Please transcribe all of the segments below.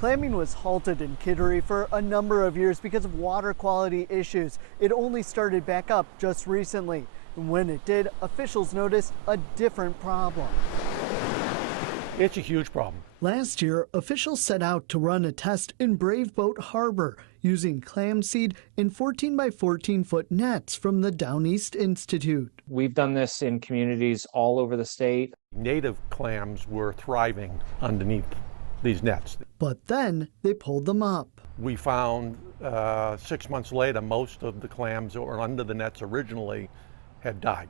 Clamming was halted in Kittery for a number of years because of water quality issues. It only started back up just recently. And when it did, officials noticed a different problem. It's a huge problem. Last year, officials set out to run a test in Brave Boat Harbor using clam seed in 14 by 14 foot nets from the Down East Institute. We've done this in communities all over the state. Native clams were thriving underneath these nets. But then they pulled them up. We found 6 months later, most of the clams that were under the nets originally had died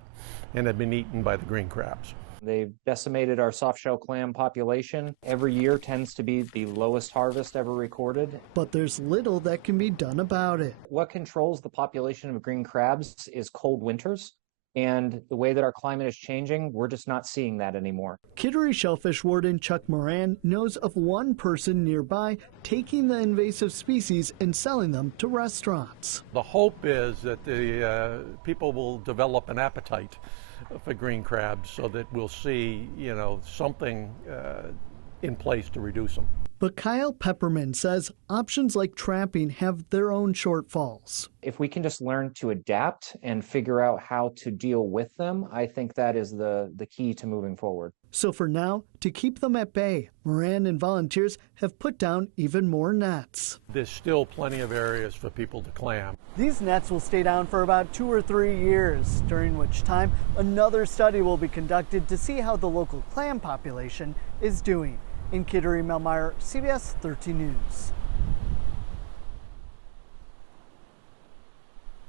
and had been eaten by the green crabs. They've decimated our softshell clam population. Every year tends to be the lowest harvest ever recorded. But there's little that can be done about it. What controls the population of green crabs is cold winters. And the way that our climate is changing, we're just not seeing that anymore. Kittery shellfish warden Chuck Moran knows of one person nearby taking the invasive species and selling them to restaurants. The hope is that the people will develop an appetite for green crabs so that we'll see, something in place to reduce them. But Kyle Pepperman says options like trapping have their own shortfalls. If we can just learn to adapt and figure out how to deal with them, I think that is the key to moving forward. So for now, to keep them at bay, Moran and volunteers have put down even more nets. There's still plenty of areas for people to clam. These nets will stay down for about 2 or 3 years, during which time another study will be conducted to see how the local clam population is doing. In Kittery, Mel Meyer, CBS 13 News.